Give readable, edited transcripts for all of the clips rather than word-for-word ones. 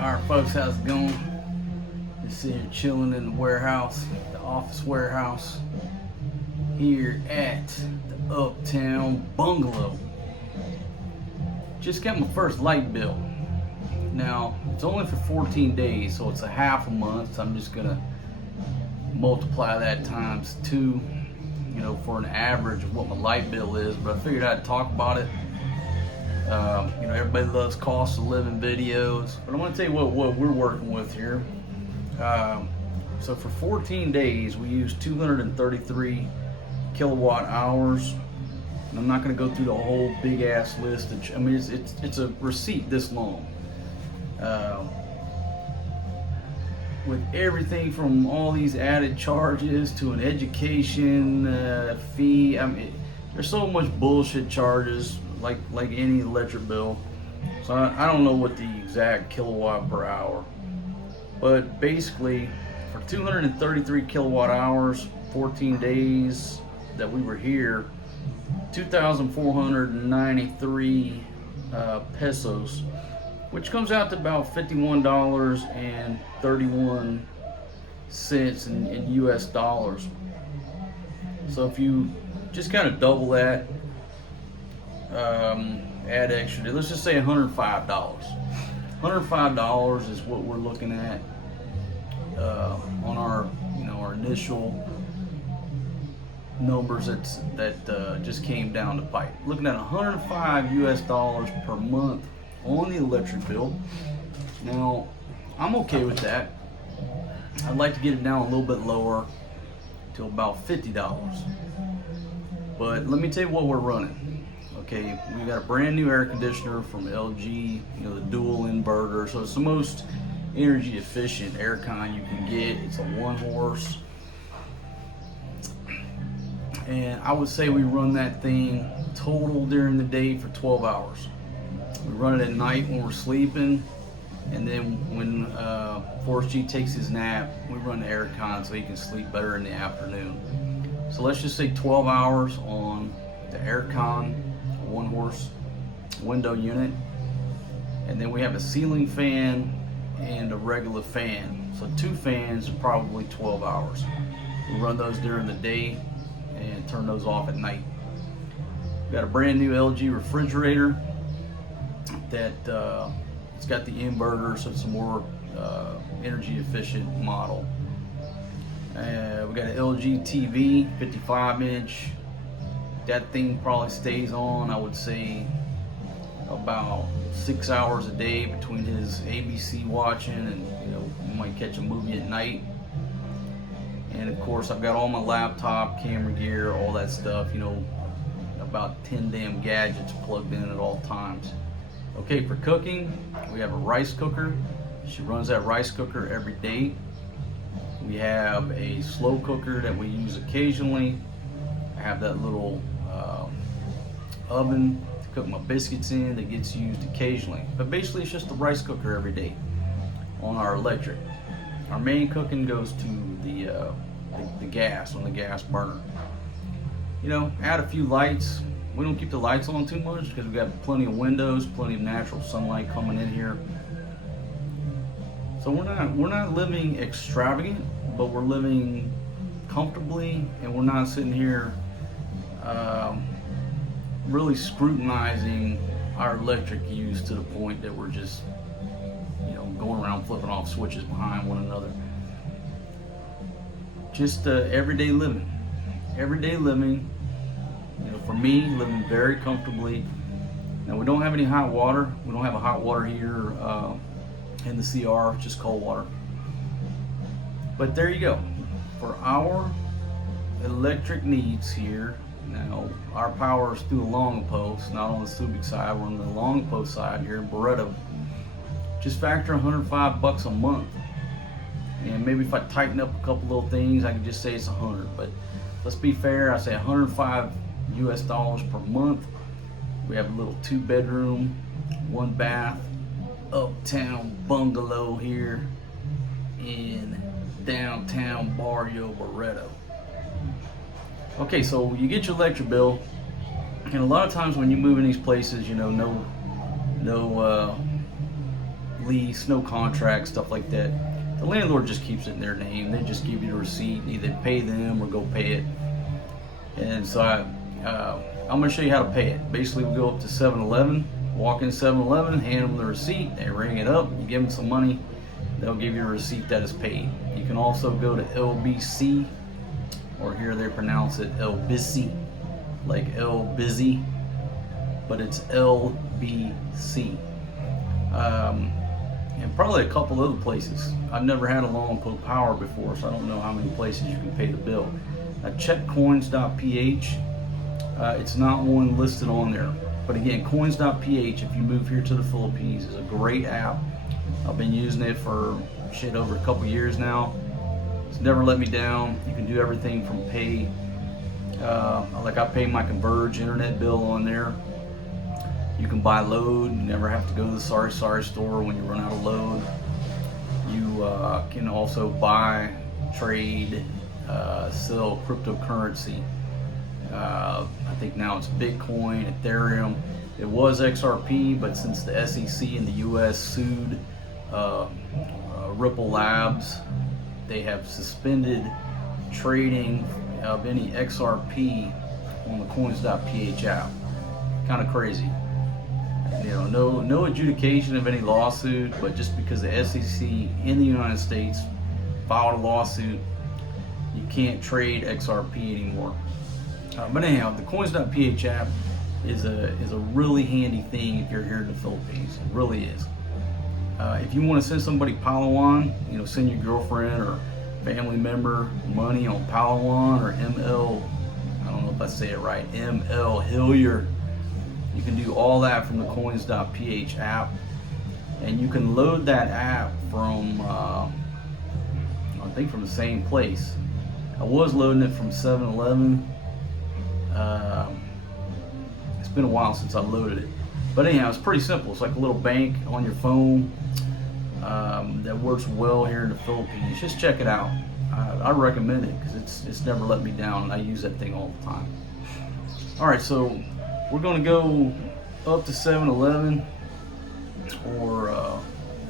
Alright folks, how's it going? Just sitting here chilling in the warehouse, the office warehouse, here at the Uptown Bungalow. Just got my first light bill. Now, it's only for 14 days, so it's a half a month, so I'm just gonna multiply that times 2, for an average of what my light bill is, but I figured I'd talk about it. Everybody loves cost of living videos, but I want to tell you what we're working with here. So for 14 days, we used 233 kilowatt hours. And I'm not going to go through the whole big ass list. It's a receipt this long. With everything from all these added charges to an education fee. There's so much bullshit charges, like any electric bill. So I don't know what the exact kilowatt per hour, but basically for 233 kilowatt hours, 14 days that we were here, 2,493 pesos, which comes out to about $51.31 in US dollars. So if you just kind of double that, add extra, let's just say $105. $105 is what we're looking at on our initial numbers that just came down the pipe. Looking at $105 US per month on the electric bill. Now, I'm okay with that. I'd like to get it down a little bit lower to about $50. But let me tell you what we're running. Okay, we got a brand new air conditioner from LG, the dual inverter. So it's the most energy efficient aircon you can get. It's a 1 horse. And I would say we run that thing total during the day for 12 hours. We run it at night when we're sleeping, and then when Forrest G takes his nap, we run the aircon so he can sleep better in the afternoon. So let's just say 12 hours on the aircon, 1 horse window unit, and then we have a ceiling fan and a regular fan. So 2 fans are probably 12 hours. We run those during the day and turn those off at night. We got a brand new LG refrigerator that it's got the inverter, so it's a more energy efficient model. We got an LG TV, 55-inch. That thing probably stays on, I would say, about 6 hours a day between his ABC watching and you might catch a movie at night. And of course, I've got all my laptop, camera gear, all that stuff. About 10 damn gadgets plugged in at all times. Okay, for cooking, we have a rice cooker. She runs that rice cooker every day. We have a slow cooker that we use occasionally. I have that little oven to cook my biscuits in that gets used occasionally. But basically, it's just a rice cooker every day on our electric. Our main cooking goes to the gas, on the gas burner. Add a few lights. We don't keep the lights on too much because we got plenty of windows, plenty of natural sunlight coming in here. So we're not living extravagant, but we're living comfortably, and we're not sitting here really scrutinizing our electric use to the point that we're just going around flipping off switches behind one another. Just everyday living. For me, living very comfortably. Now, we don't have any hot water. We don't have a hot water heater in the CR, just cold water. But there you go. For our electric needs here, now our power is through the long post, not on the Subic side. We're on the long post side here in Barretto. Just factor $105 a month. And maybe if I tighten up a couple little things, I can just say it's 100. But let's be fair, I say $105 US per month. We have a little 2-bedroom, 1 bath, uptown bungalow here in downtown Barrio Barretto. Okay, so you get your electric bill, and a lot of times when you move in these places, no lease, no contract, stuff like that. The landlord just keeps it in their name. They just give you the receipt, either pay them or go pay it. And so I'm going to show you how to pay it. Basically, we go up to 7-Eleven, walk in 7-Eleven, hand them the receipt, they ring it up, you give them some money, they'll give you a receipt that is paid. You can also go to LBC, or here they pronounce it LBC, like L busy, but it's LBC. And probably a couple other places. I've never had a long put power before, so I don't know how many places you can pay the bill. Check coins.ph. It's not one listed on there. But again, coins.ph, if you move here to the Philippines, is a great app. I've been using it for over a couple years now. It's never let me down. You can do everything from pay. Like I pay my Converge internet bill on there. You can buy load. You never have to go to the sorry store when you run out of load. You can also buy, trade, sell cryptocurrency. I think now it's Bitcoin, Ethereum. It was XRP, but since the SEC in the US sued Ripple Labs, they have suspended trading of any XRP on the coins.ph app. Kind of crazy. You know, no adjudication of any lawsuit, but just because the SEC in the United States filed a lawsuit, you can't trade XRP anymore. But anyhow, the coins.ph app is a really handy thing if you're here in the Philippines. It really is. If you want to send somebody Palawan, send your girlfriend or family member money on Palawan or ML, I don't know if I say it right, ML Hilliard. You can do all that from the coins.ph app, and you can load that app from I think from the same place. I was loading it from 7-Eleven. It's been a while since I loaded it, but anyhow, it's pretty simple. It's like a little bank on your phone that works well here in the Philippines. Just check it out. I recommend it because it's never let me down, and I use that thing all the time. All right, so we're going to go up to 7-Eleven or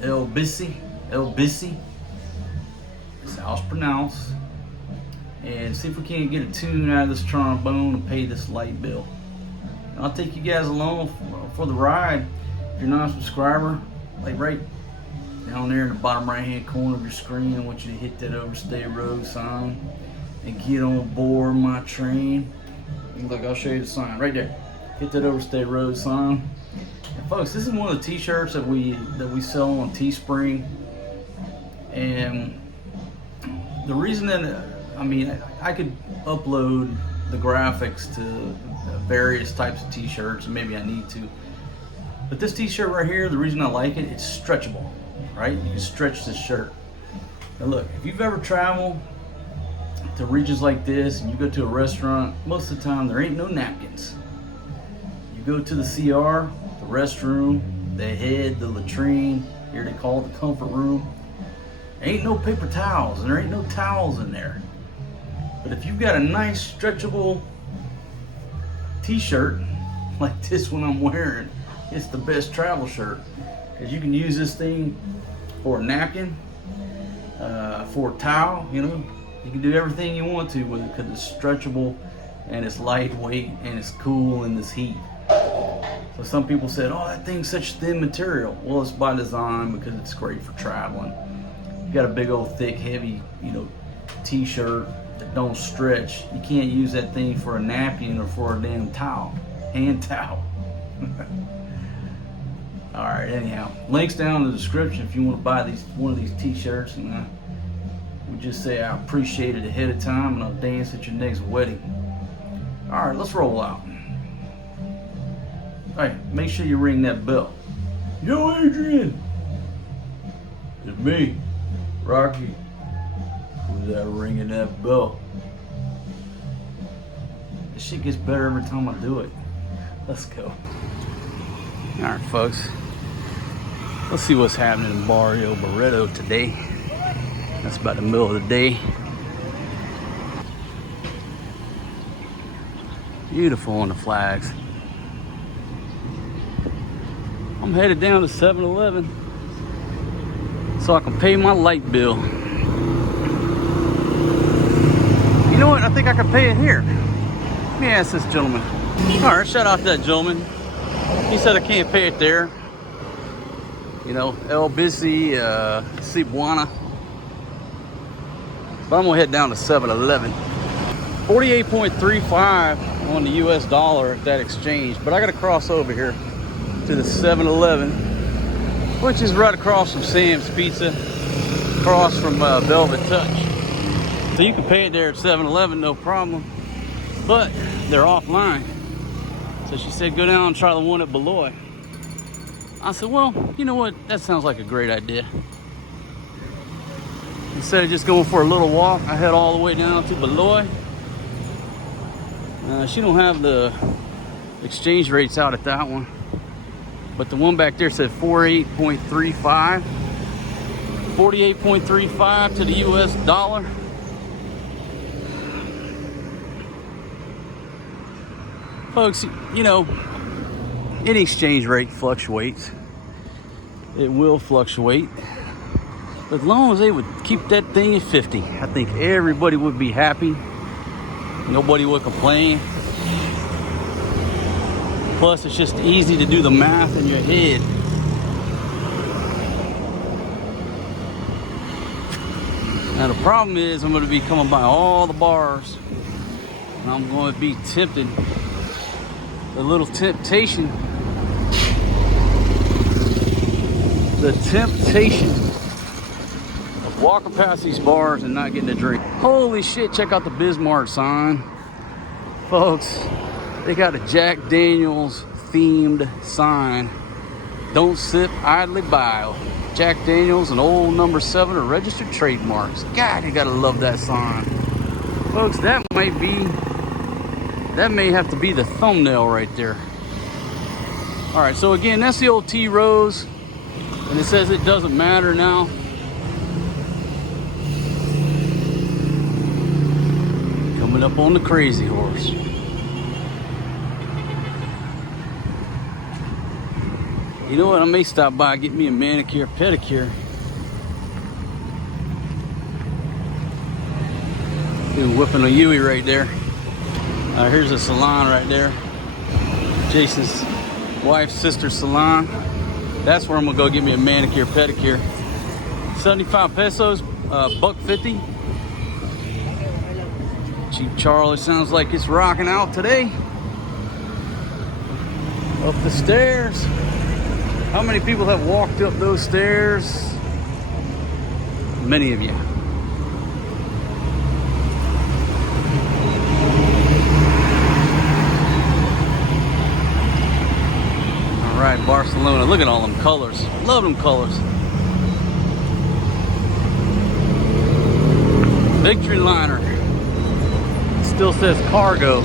El Bici, it's how it's pronounced, and see if we can't get a tune out of this trombone and pay this light bill. And I'll take you guys along for the ride. If you're not a subscriber, like right down there in the bottom right hand corner of your screen, I want you to hit that overstay road sign and get on board my train. Look, I'll show you the sign right there. Hit that overstay road sign. And folks, this is one of the t-shirts that we sell on Teespring. And the reason that, I could upload the graphics to various types of t-shirts, and maybe I need to. But this t-shirt right here, the reason I like it, it's stretchable, right? You can stretch this shirt. Now look, if you've ever traveled to regions like this and you go to a restaurant, most of the time there ain't no napkins. You go to the CR, the restroom, the head, the latrine, here they call it the comfort room. There ain't no paper towels, and there ain't no towels in there. But if you've got a nice stretchable t-shirt like this one I'm wearing, it's the best travel shirt, because you can use this thing for a napkin, for a towel. You can do everything you want to with it because it's stretchable and it's lightweight and it's cool in this heat. So some people said, oh, that thing's such thin material. Well, it's by design because it's great for traveling. You got a big old thick heavy t-shirt that don't stretch. You can't use that thing for a napkin or for a damn towel, hand towel. All right, anyhow, links down in the description if you want to buy one of these t-shirts, and I would just say I appreciate it ahead of time, and I'll dance at your next wedding. All right, let's roll out. Hey, make sure you ring that bell. Yo, Adrian, it's me, Rocky. Who's that ringing that bell? This shit gets better every time I do it. Let's go. All right, folks. Let's see what's happening in Barrio Barretto today. That's about the middle of the day. Beautiful on the flags. I'm headed down to 7-Eleven. so I can pay my light bill. You know what? I think I can pay it here. Let me ask this gentleman. All right, shout out to that gentleman. He said I can't pay it there. You know, El Busy, Cebuana. But I'm gonna head down to 7-Eleven. 48.35 on the US dollar at that exchange. But I gotta cross over here to the 7-Eleven, which is right across from Sam's Pizza, across from Velvet Touch. So you can pay it there at 7-Eleven, no problem. But they're offline. So she said, go down and try the one at Beloit. I said, well, you know what? That sounds like a great idea. Instead of just going for a little walk, I head all the way down to Beloit. She don't have the exchange rates out at that one. But the one back there said 48.35. 48.35 to the US dollar. Folks, you know, any exchange rate fluctuates. It will fluctuate. But as long as they would keep that thing at 50, I think everybody would be happy. Nobody would complain. Plus, it's just easy to do the math in your head. Now, the problem is I'm going to be coming by all the bars. And I'm going to be tempted. The little temptation. The temptation of walking past these bars and not getting a drink. Holy shit, check out the Bismarck sign. Folks, they got a Jack Daniels themed sign. Don't sip, idly buy. Jack Daniels and Old Number 7 are registered trademarks. God, you gotta love that sign. Folks, that may have to be the thumbnail right there. All right, so again, that's the old T Rose, and it says it doesn't matter now. Coming up on the Crazy Horse. You know what? I may stop by and get me a manicure, pedicure. Been whipping a Yui right there. Here's a salon right there. Jason's wife's sister's salon. That's where I'm gonna go get me a manicure, pedicure. 75 pesos, $1.50. Cheap Charlie sounds like it's rocking out today. Up the stairs. How many people have walked up those stairs? Many of you. All right, Barcelona. Look at all them colors. Love them colors. Victory liner. Still says cargo.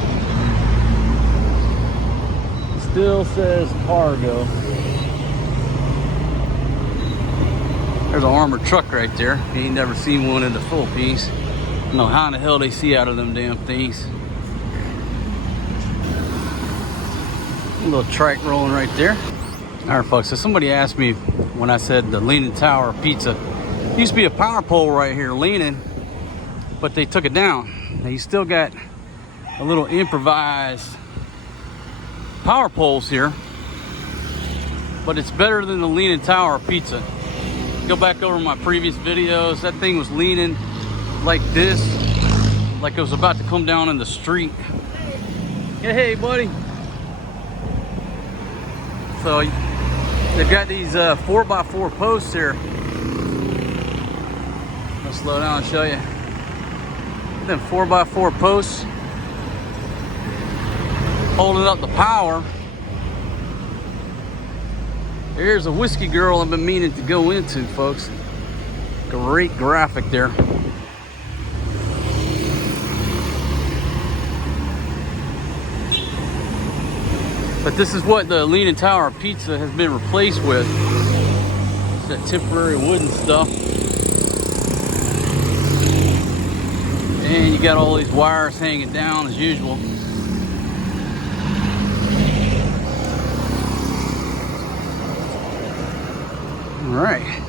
Still says cargo. There's an armored truck right there. You ain't never seen one in the full piece. I don't know how in the hell they see out of them damn things. A little trike rolling right there. All right, folks, so somebody asked me when I said the Leaning Tower Pizza. Used to be a power pole right here leaning, but they took it down. Now you still got a little improvised power poles here, but it's better than the Leaning Tower Pizza. Go back over my previous videos. That thing was leaning like this, like it was about to come down in the street. Yeah, hey, buddy. So they've got these 4x4 posts here. I'll slow down and show you. Them 4x4 posts holding up the power. Here's a whiskey girl I've been meaning to go into, folks. Great graphic there. But this is what the Leaning Tower Pizza has been replaced with. It's that temporary wooden stuff. And you got all these wires hanging down as usual. All right.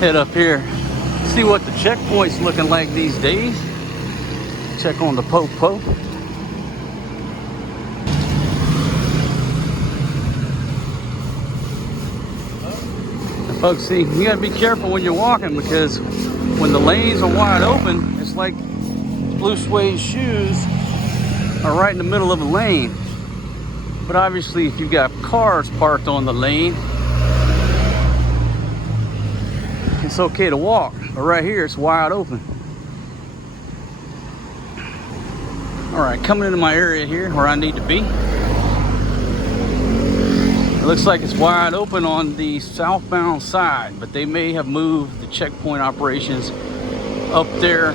Head up here, see what the checkpoint's looking like these days. Check on the po-po. Folks, see, you gotta be careful when you're walking, because when the lanes are wide open, it's like blue suede shoes are right in the middle of a lane. But obviously, if you've got cars parked on the lane, it's okay to walk. But right here, it's wide open. All right, coming into my area here where I need to be. It looks like it's wide open on the southbound side, but they may have moved the checkpoint operations up there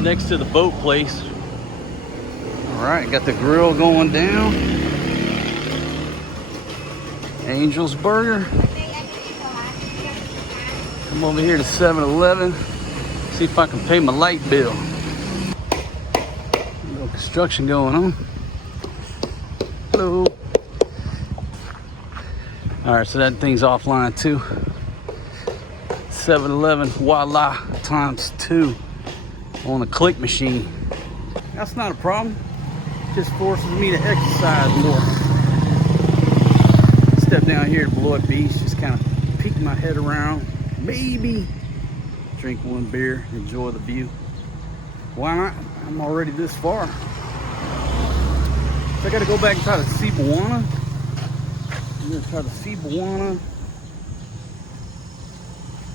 next to the boat place. All right, got the grill going down. Angel's Burger. Come over here to 7-Eleven. See if I can pay my light bill. A little construction going on. Hello. All right, so that thing's offline too. 7-Eleven, voila, ×2 on a click machine. That's not a problem. Just forces me to exercise more. Step down here to Beloit Beach, just kind of peek my head around. Maybe drink one beer, enjoy the view. Why not? I'm already this far. So I gotta go back and try to see Buana. I'm gonna try to see Buana and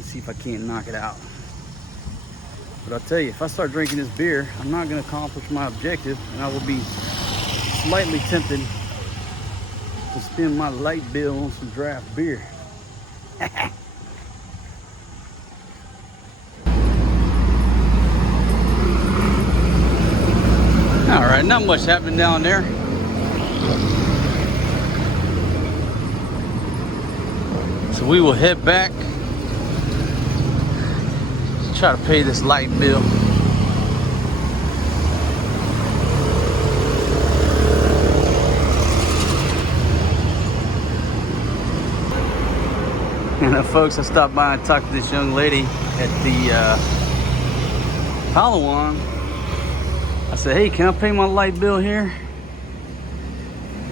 see if I can't knock it out. But I'll tell you, if I start drinking this beer, I'm not gonna accomplish my objective, and I will be slightly tempted to spend my light bill on some draft beer. All right, not much happening down there. So we will head back, try to pay this light bill. And folks, I stopped by and talked to this young lady at the Palawan. I said, hey, can I pay my light bill here?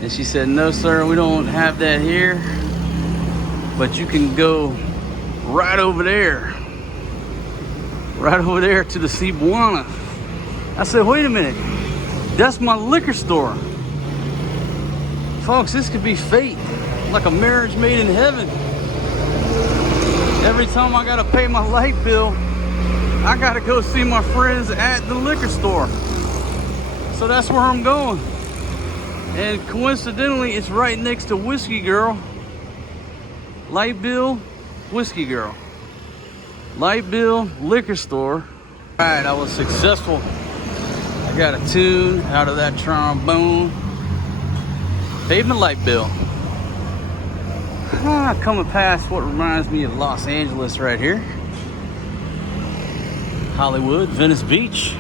And she said, no, sir, we don't have that here. But you can go right over there. Right over there to the Cebuana. I said, wait a minute. That's my liquor store. Folks, this could be fate. Like a marriage made in heaven. Every time I gotta pay my light bill, I gotta go see my friends at the liquor store. So that's where I'm going. And coincidentally, it's right next to Whiskey Girl. Light bill, Whiskey Girl. Light bill, liquor store. All right, I was successful. I got a tune out of that trombone. Paid my light bill. Coming past what reminds me of Los Angeles right here. Hollywood, Venice Beach.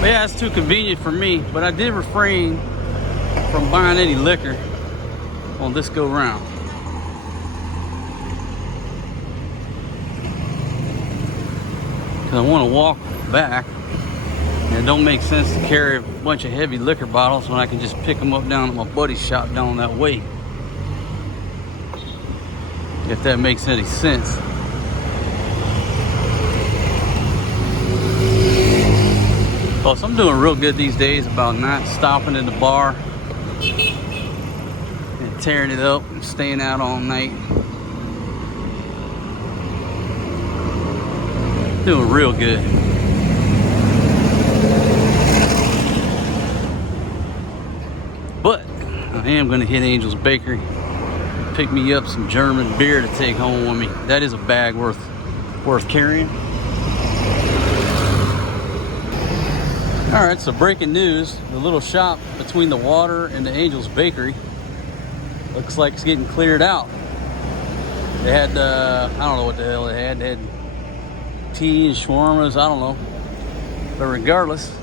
But yeah, it's too convenient for me, but I did refrain from buying any liquor on this go round. Because I want to walk back, and it don't make sense to carry a bunch of heavy liquor bottles when I can just pick them up down at my buddy's shop down that way. If that makes any sense. Oh, so I'm doing real good these days about not stopping at the bar and tearing it up and staying out all night. Doing real good. But I am gonna hit Angel's Bakery, pick me up some German beer to take home with me. That is a bag worth carrying. All right, so breaking news, the little shop between the water and the Angel's Bakery looks like it's getting cleared out. They had, I don't know what the hell they had. They had tea and shawarmas, I don't know. But regardless,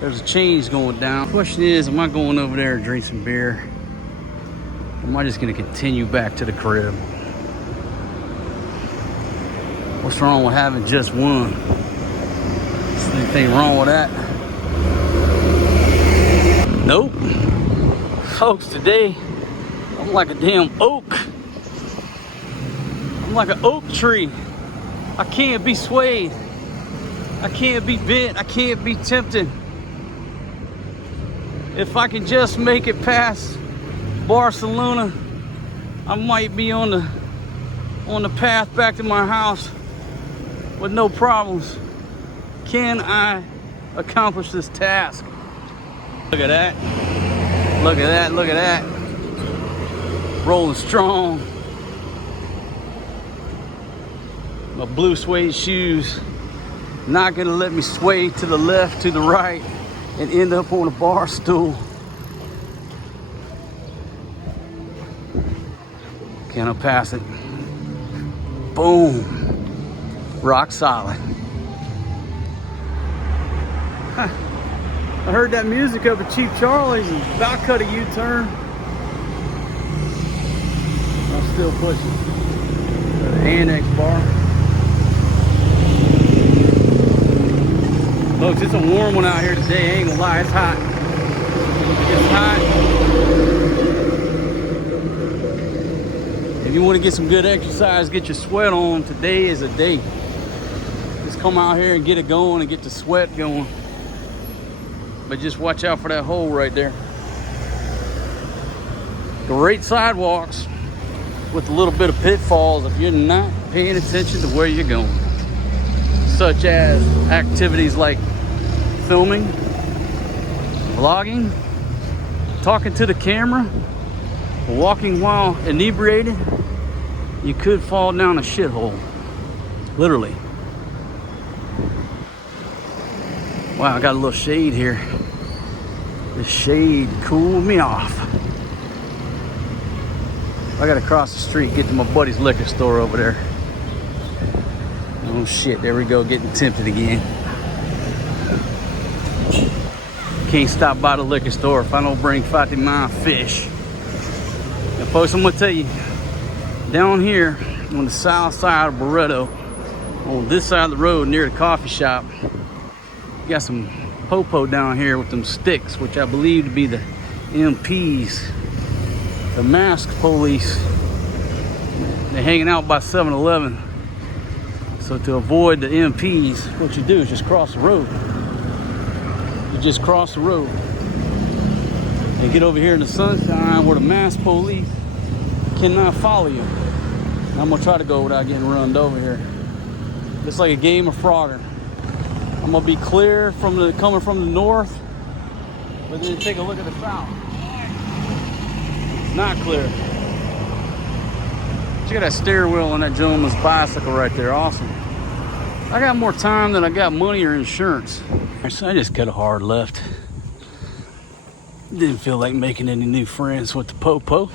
there's a change going down. The question is, am I going over there and drink some beer? Or am I just gonna continue back to the crib? What's wrong with having just one? Is anything wrong with that? Nope. Folks, today I'm like a damn oak. I'm like an oak tree. I can't be swayed. I can't be bent. I can't be tempted. If I can just make it past Barcelona, I might be on the path back to my house with no problems. Can I accomplish this task? Look at that. Look at that. Look at that. Rolling strong. My blue suede shoes not gonna let me sway to the left, to the right, and end up on a bar stool. Can I pass it? Boom. Rock solid. Huh. I heard that music up at Cheap Charlie's and about cut a U-turn. I'm still pushing. To the annex bar. Folks, it's a warm one out here today. I ain't gonna lie, it's hot. It's hot. If you want to get some good exercise, get your sweat on, today is a day. Just come out here and get it going and get the sweat going. But just watch out for that hole right there. Great sidewalks with a little bit of pitfalls if you're not paying attention to where you're going. Such as activities like filming, vlogging, talking to the camera, walking while inebriated. You could fall down a shithole, literally. Wow, I got a little shade here. This shade cooled me off. I gotta cross the street, get to my buddy's liquor store over there. Oh shit, there we go, getting tempted again. Can't stop by the liquor store if I don't bring Fatima fish. Now folks, I'm gonna tell you, down here on the south side of Barretto, on this side of the road near the coffee shop, you got some popo down here with them sticks, which I believe to be the MPs, the masked police. They're hanging out by 7-Eleven. So to avoid the MPs, what you do is just cross the road. You just cross the road and get over here in the sunshine where the masked police cannot follow you. And I'm gonna try to go without getting runned over here. It's like a game of Frogger. I'm gonna be clear from coming from the north, but then take a look at the south. It's not clear. Check out that steering wheel on that gentleman's bicycle right there. Awesome. I got more time than I got money or insurance. So I just cut a hard left. Didn't feel like making any new friends with the popo.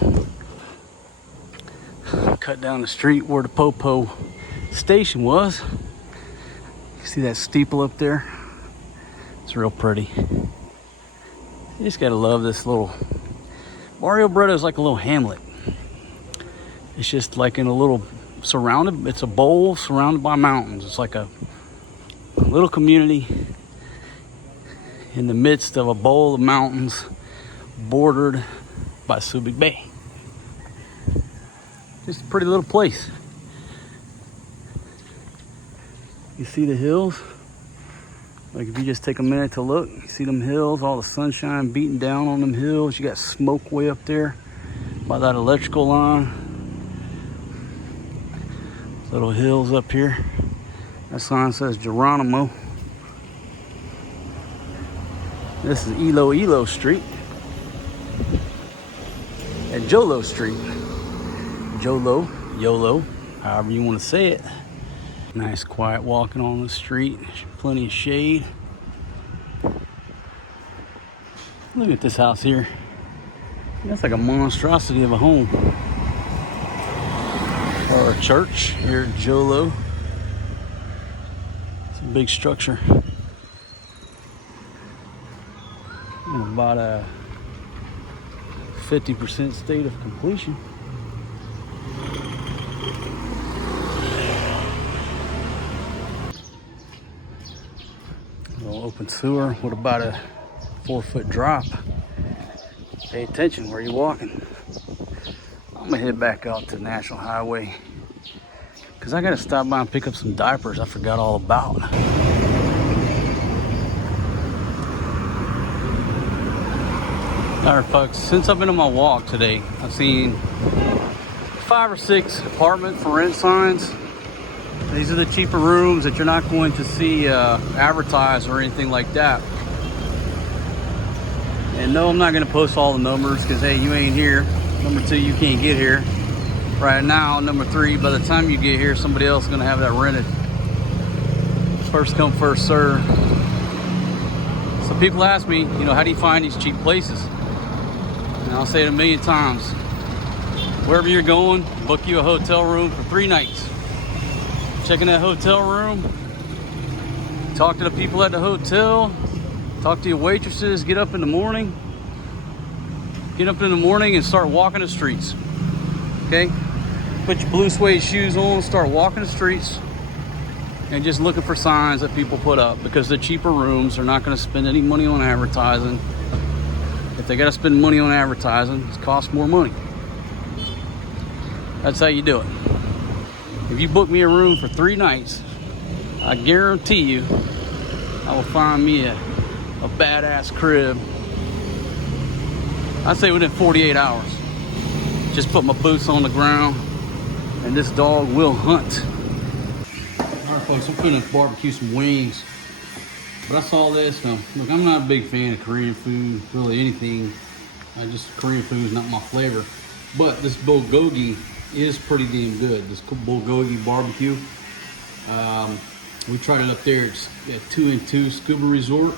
Cut down the street where the popo station was. See that steeple up there? It's real pretty. You just gotta love this little... Barrio Barretto is like a little hamlet. It's just like in a little surrounded... It's a bowl surrounded by mountains. It's like a little community in the midst of a bowl of mountains bordered by Subic Bay. Just a pretty little place. You see the hills? Like if you just take a minute to look, you see them hills, all the sunshine beating down on them hills. You got smoke way up there by that electrical line. Little hills up here. That sign says Geronimo. This is Ilo Street. And Jolo Street. Jolo, YOLO, however you want to say it. Nice quiet walking on the street. Plenty of shade. Look at this house here. That's like a monstrosity of a home. Or a church here at Jolo. It's a big structure. In about a 50% state of completion. open sewer with about a 4-foot drop. Pay attention where you're walking. I'm gonna head back out to National Highway because I gotta stop by and pick up some diapers I forgot all about. Alright folks, since I've been on my walk today, I've seen 5 or 6 apartment for rent signs. These are the cheaper rooms that you're not going to see advertised or anything like that. And no, I'm not gonna post all the numbers because hey, you ain't here. Number 2, you can't get here. Right now, number 3, by the time you get here, somebody else is gonna have that rented. First come, first serve. So people ask me, you know, how do you find these cheap places? And I'll say it a million times. Wherever you're going, book you a hotel room for 3 nights. Check in that hotel room, talk to the people at the hotel, talk to your waitresses, get up in the morning and start walking the streets, okay? Put your blue suede shoes on, start walking the streets and just looking for signs that people put up because the cheaper rooms are not gonna spend any money on advertising. If they gotta spend money on advertising, it costs more money. That's how you do it. If you book me a room for 3 nights, I guarantee you I will find me a badass crib. I'd say within 48 hours. Just put my boots on the ground and this dog will hunt. Alright folks, I'm gonna barbecue some wings. But I saw this, look, I'm not a big fan of Korean food, really anything. Korean food is not my flavor. But this bulgogi is pretty damn good. This bulgogi barbecue. We tried it up there at 2 and 2 Scuba Resort.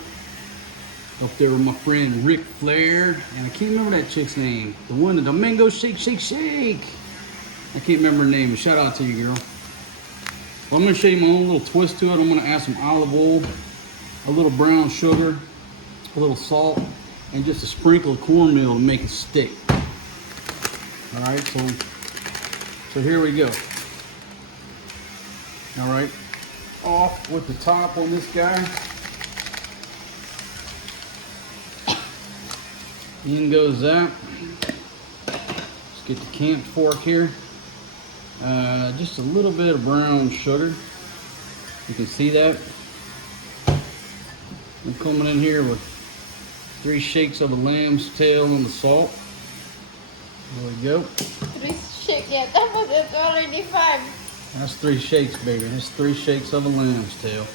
Up there with my friend Rick Flair. And I can't remember that chick's name. The one that the mango shake. I can't remember her name, but shout out to you, girl. Well, I'm gonna show you my own little twist to it. I'm gonna add some olive oil, a little brown sugar, a little salt, and just a sprinkle of cornmeal to make it stick. All right, so here we go. All right, off with the top on this guy. In goes that. Let's get the camp fork here. Just a little bit of brown sugar. You can see that. I'm coming in here with 3 shakes of a lamb's tail on the salt. There we go. 3 shakes, yeah, that was it, already 5. That's 3 shakes, baby. That's 3 shakes of a lamb's tail.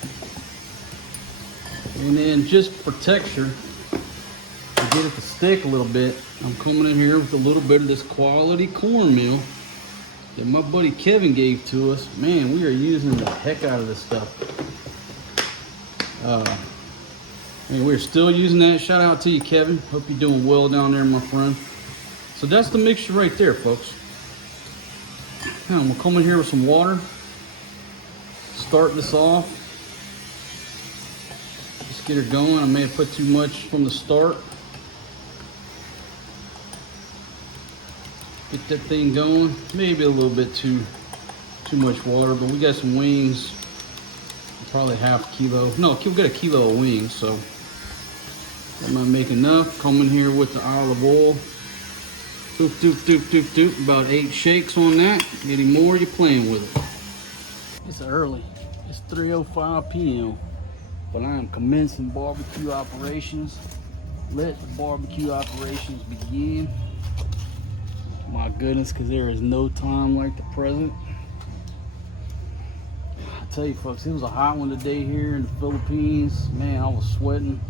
And then just for texture, to get it to stick a little bit, I'm coming in here with a little bit of this quality cornmeal that my buddy Kevin gave to us. Man, we are using the heck out of this stuff. And we're still using that. Shout out to you, Kevin. Hope you're doing well down there, my friend. So that's the mixture right there, folks. Now we'll come in here with some water. Start this off. Just get her going. I may have put too much from the start. Get that thing going. Maybe a little bit too much water, but we got some wings. Probably half a kilo. No, we've got a kilo of wings, so I'm gonna make enough. Come in here with the olive oil. Doop, doop, doop, doop, doop. About 8 shakes on that. Any more, you're playing with it. It's early. It's 3:05 p.m. But I am commencing barbecue operations. Let the barbecue operations begin. My goodness, because there is no time like the present. I tell you folks, it was a hot one today here in the Philippines. Man, I was sweating.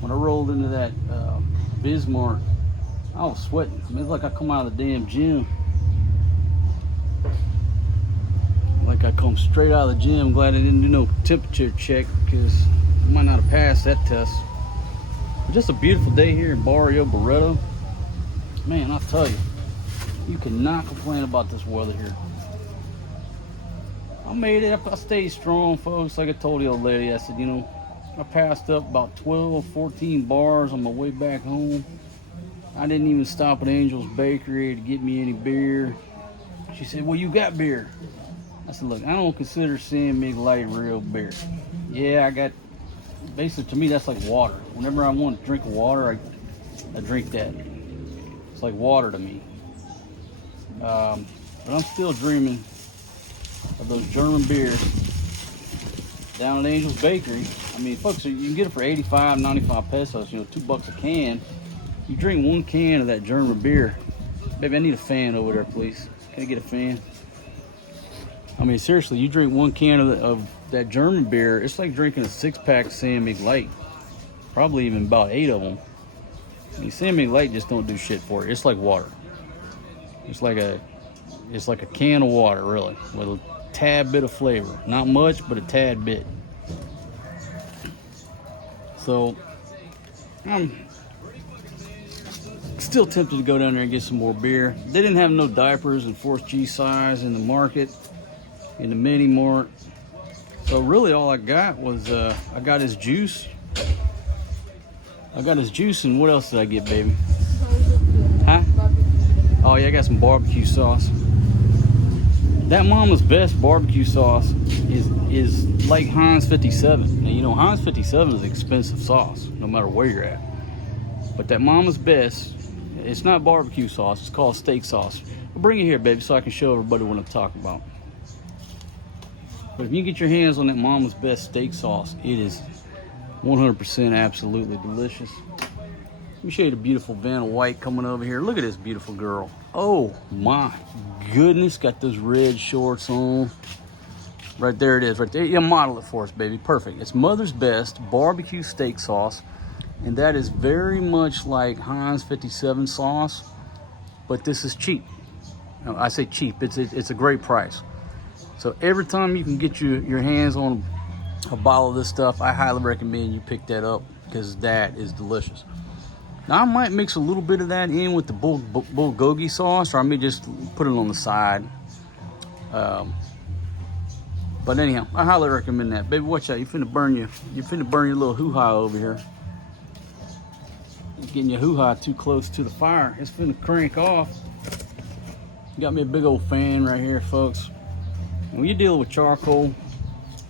When I rolled into that Bismarck, I was sweating. I mean, it's like I come out of the damn gym. Like I come straight out of the gym. Glad I didn't do no temperature check because I might not have passed that test. But just a beautiful day here in Barrio Barretto. Man, I'll tell you, you cannot complain about this weather here. I made it. I stayed strong, folks. Like I told the old lady, I said, you know, I passed up about 12, 14 bars on my way back home. I didn't even stop at Angel's Bakery to get me any beer. She said, well, you got beer. I said, look, I don't consider San Mig Light real beer. Yeah, I got basically to me that's like water. Whenever I want to drink water, I drink that. It's like water to me. But I'm still dreaming of those German beers down at Angel's Bakery. I mean, folks, you can get it for 85, 95 pesos, you know, $2 a can. You drink 1 can of that German beer. Baby, I need a fan over there, please. Can I get a fan? I mean, seriously, you drink 1 can of that German beer, it's like drinking a 6-pack of Sam Light. Probably even about 8 of them. I mean, Sam Light just don't do shit for it. It's like water. It's like a can of water, really, with a tad bit of flavor. Not much, but a tad bit. So, I'm still tempted to go down there and get some more beer. They didn't have no diapers in 4G size in the market, in the mini mart. So really all I got was, I got his juice. I got his juice, and what else did I get, baby? Huh? Oh yeah, I got some barbecue sauce. That Mama's Best barbecue sauce is like Heinz 57. Now, you know, Heinz 57 is expensive sauce, no matter where you're at. But that Mama's Best, it's not barbecue sauce, it's called steak sauce. I'll bring it here, baby, so I can show everybody what I'm talking about. But if you get your hands on that Mama's Best steak sauce, it is 100% absolutely delicious. Let me show you the beautiful Vanna White coming over here. Look at this beautiful girl. Oh my goodness, got those red shorts on. Right there it is, right there. Yeah, model it for us, baby. Perfect. It's Mother's Best barbecue steak sauce. And that is very much like Heinz 57 sauce, but this is cheap. No, I say cheap, it's a great price. So every time you can get your hands on a bottle of this stuff, I highly recommend you pick that up, because that is delicious. Now I might mix a little bit of that in with the Bulgogi sauce, or I may just put it on the side. But anyhow, I highly recommend that. Baby, watch out, you finna burn your little hoo-ha over here. You're getting your hoo-ha too close to the fire. It's finna crank off. Got me a big old fan right here, folks. And when you're dealing with charcoal,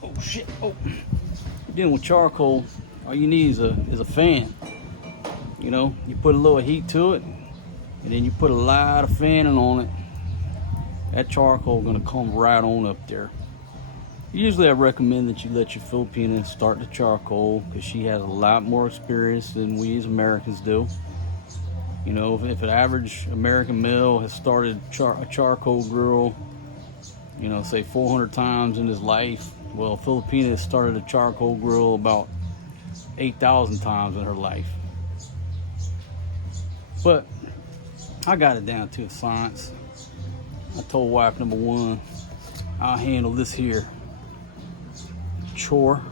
oh shit, oh. You're dealing with charcoal, all you need is a fan. You know, you put a little heat to it, and then you put a lot of fanning on it. That charcoal gonna come right on up there. Usually I recommend that you let your Filipina start the charcoal, because she has a lot more experience than we as Americans do. You know, if an average American male has started a charcoal grill, you know, say 400 times in his life, well, Filipina has started a charcoal grill about 8,000 times in her life. But I got it down to a science. I told wife number one, I'll handle this here chore.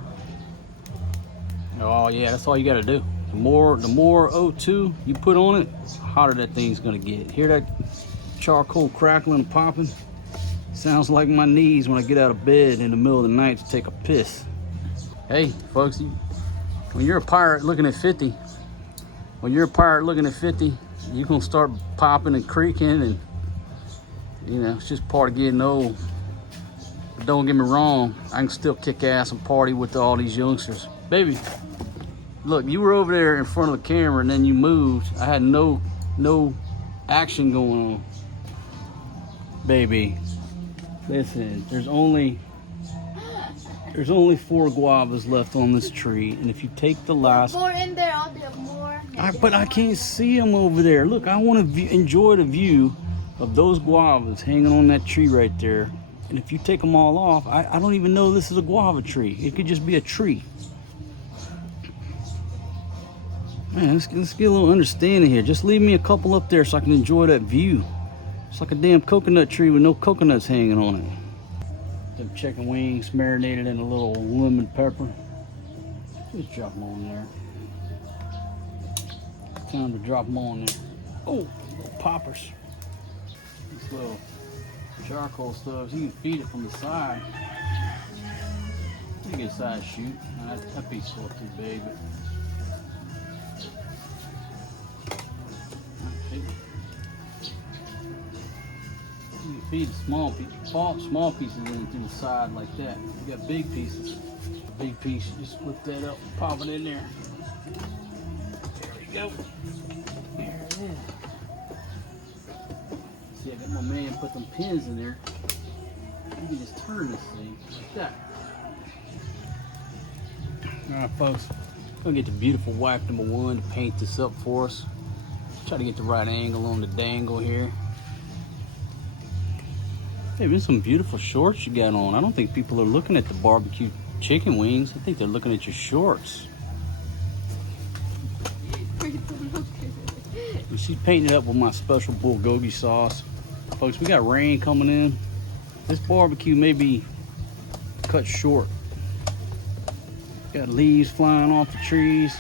Oh yeah, that's all you gotta do. The more O2 you put on it, the hotter that thing's gonna get. Hear that charcoal crackling and popping? Sounds like my knees when I get out of bed in the middle of the night to take a piss. Hey folks, when you're a pirate looking at 50, you're gonna start popping and creaking, and you know, it's just part of getting old. But don't get me wrong, I can still kick ass and party with all these youngsters. Baby, look, you were over there in front of the camera and then you moved. I had no action going on. Baby, listen, there's only 4 guavas left on this tree, and if you take the last... More in there, I'll be more. But I can't see them over there. Look, I want to enjoy the view of those guavas hanging on that tree right there. And if you take them all off, I don't even know this is a guava tree. It could just be a tree. Man, let's get a little understanding here. Just leave me a couple up there so I can enjoy that view. It's like a damn coconut tree with no coconuts hanging on it. Them chicken wings marinated in a little lemon pepper. Just drop them on there. Time to drop them on there. Oh, little poppers. These little charcoal stubs, you can feed it from the side. You get a side shoot. Nah, that piece is a little too big, but you can feed small pieces into the side like that. You got big pieces. big piece. You just lift that up and pop it in there. There we go. There it is. See, I got my man put them pins in there. You can just turn this thing like that. Alright folks, I'm gonna get the beautiful wife number one to paint this up for us. Try to get the right angle on the dangle here. Hey, there's some beautiful shorts you got on. I don't think people are looking at the barbecue chicken wings. I think they're looking at your shorts. And she's painting it up with my special Bulgogi sauce. Folks, we got rain coming in. This barbecue may be cut short. Got leaves flying off the trees.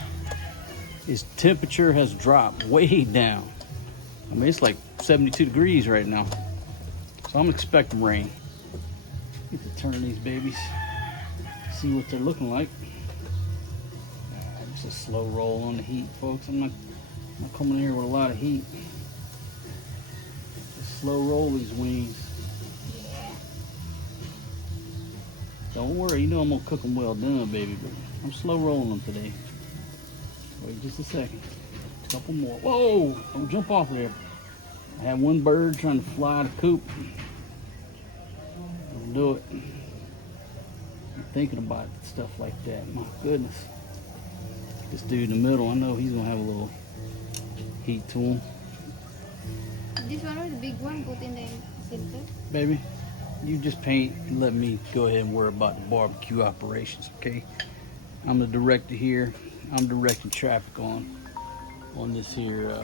Its temperature has dropped way down. I mean, it's like 72 degrees right now. So I'm expecting rain. Get to turn these babies. See what they're looking like. Just a slow roll on the heat, folks. I'm not coming here with a lot of heat. Just slow roll these wings. Don't worry, you know I'm gonna cook them well done, baby, but I'm slow rolling them today. Wait just a second. A couple more. Whoa! Don't jump off of there. I had one bird trying to fly the coop. Don't do it. I'm thinking about stuff like that. My goodness. This dude in the middle, I know he's gonna have a little heat to him. This one was the big one, put in the center. Baby, you just paint and let me go ahead and worry about the barbecue operations, okay? I'm the director here. I'm directing traffic on this here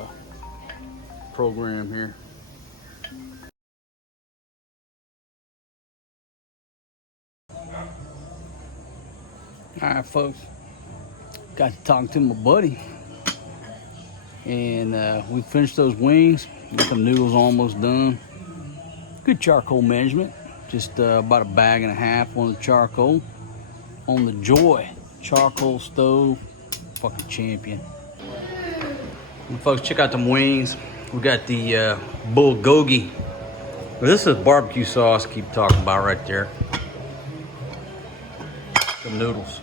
program here. All right, folks. Got to talk to my buddy, and we finished those wings. Got the noodles almost done. Good charcoal management. Just about a bag and a half on the charcoal. On the Joy charcoal stove. Fucking champion. And folks, check out them wings. We got the Bulgogi. This is barbecue sauce. Keep talking about right there. The noodles.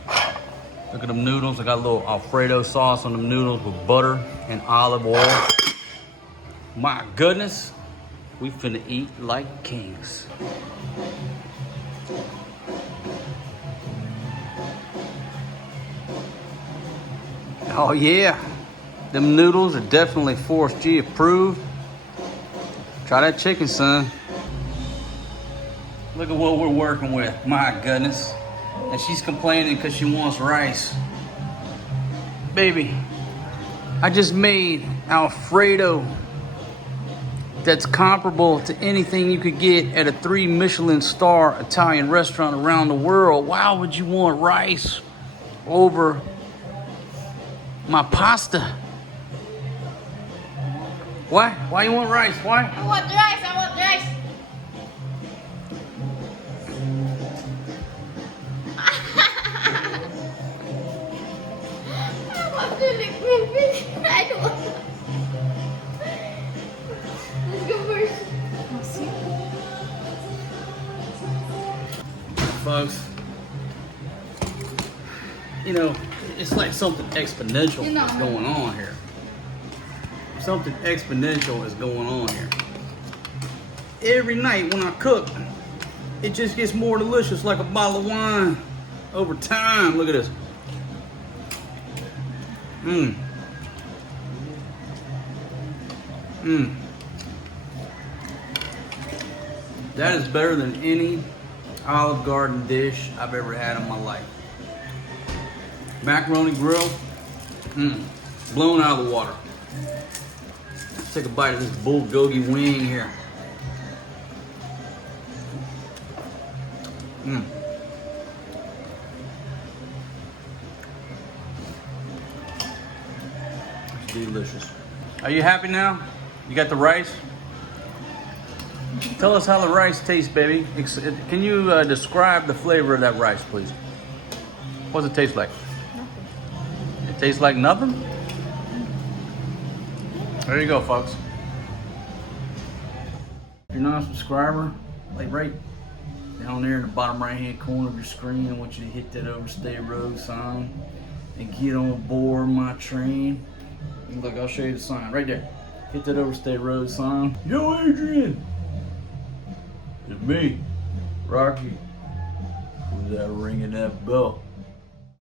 Look at them noodles. I got a little Alfredo sauce on them noodles with butter and olive oil. My goodness, we finna eat like kings. Oh yeah, them noodles are definitely Forrest G approved. Try that chicken, son. Look at what we're working with, my goodness. And she's complaining because she wants rice. Baby, I just made Alfredo that's comparable to anything you could get at a 3 Michelin star Italian restaurant around the world. Why would you want rice over my pasta? Why? Why you want rice? Why? I want rice, I want rice. I want to lick baby. I don't want to. Let's go first. Folks, you know, it's like something exponential is going on here. Something exponential is going on here. Every night when I cook, it just gets more delicious, like a bottle of wine over time. Look at this. Mmm. Mmm. That is better than any Olive Garden dish I've ever had in my life. Macaroni grill, blown out of the water. Let's take a bite of this Bulgogi wing here. It's delicious. Are you happy now? You got the rice? Tell us how the rice tastes, baby. Can you describe the flavor of that rice, please? What does it taste like? Nothing. It tastes like nothing? There you go, folks. If you're not a subscriber, like right Down there in the bottom right hand corner of your screen, I want you to hit that overstay road sign and get on board my train. Look, I'll show you the sign right there. Hit that overstay road sign. Yo, Adrian! It's me, Rocky. Who's that ringing that bell?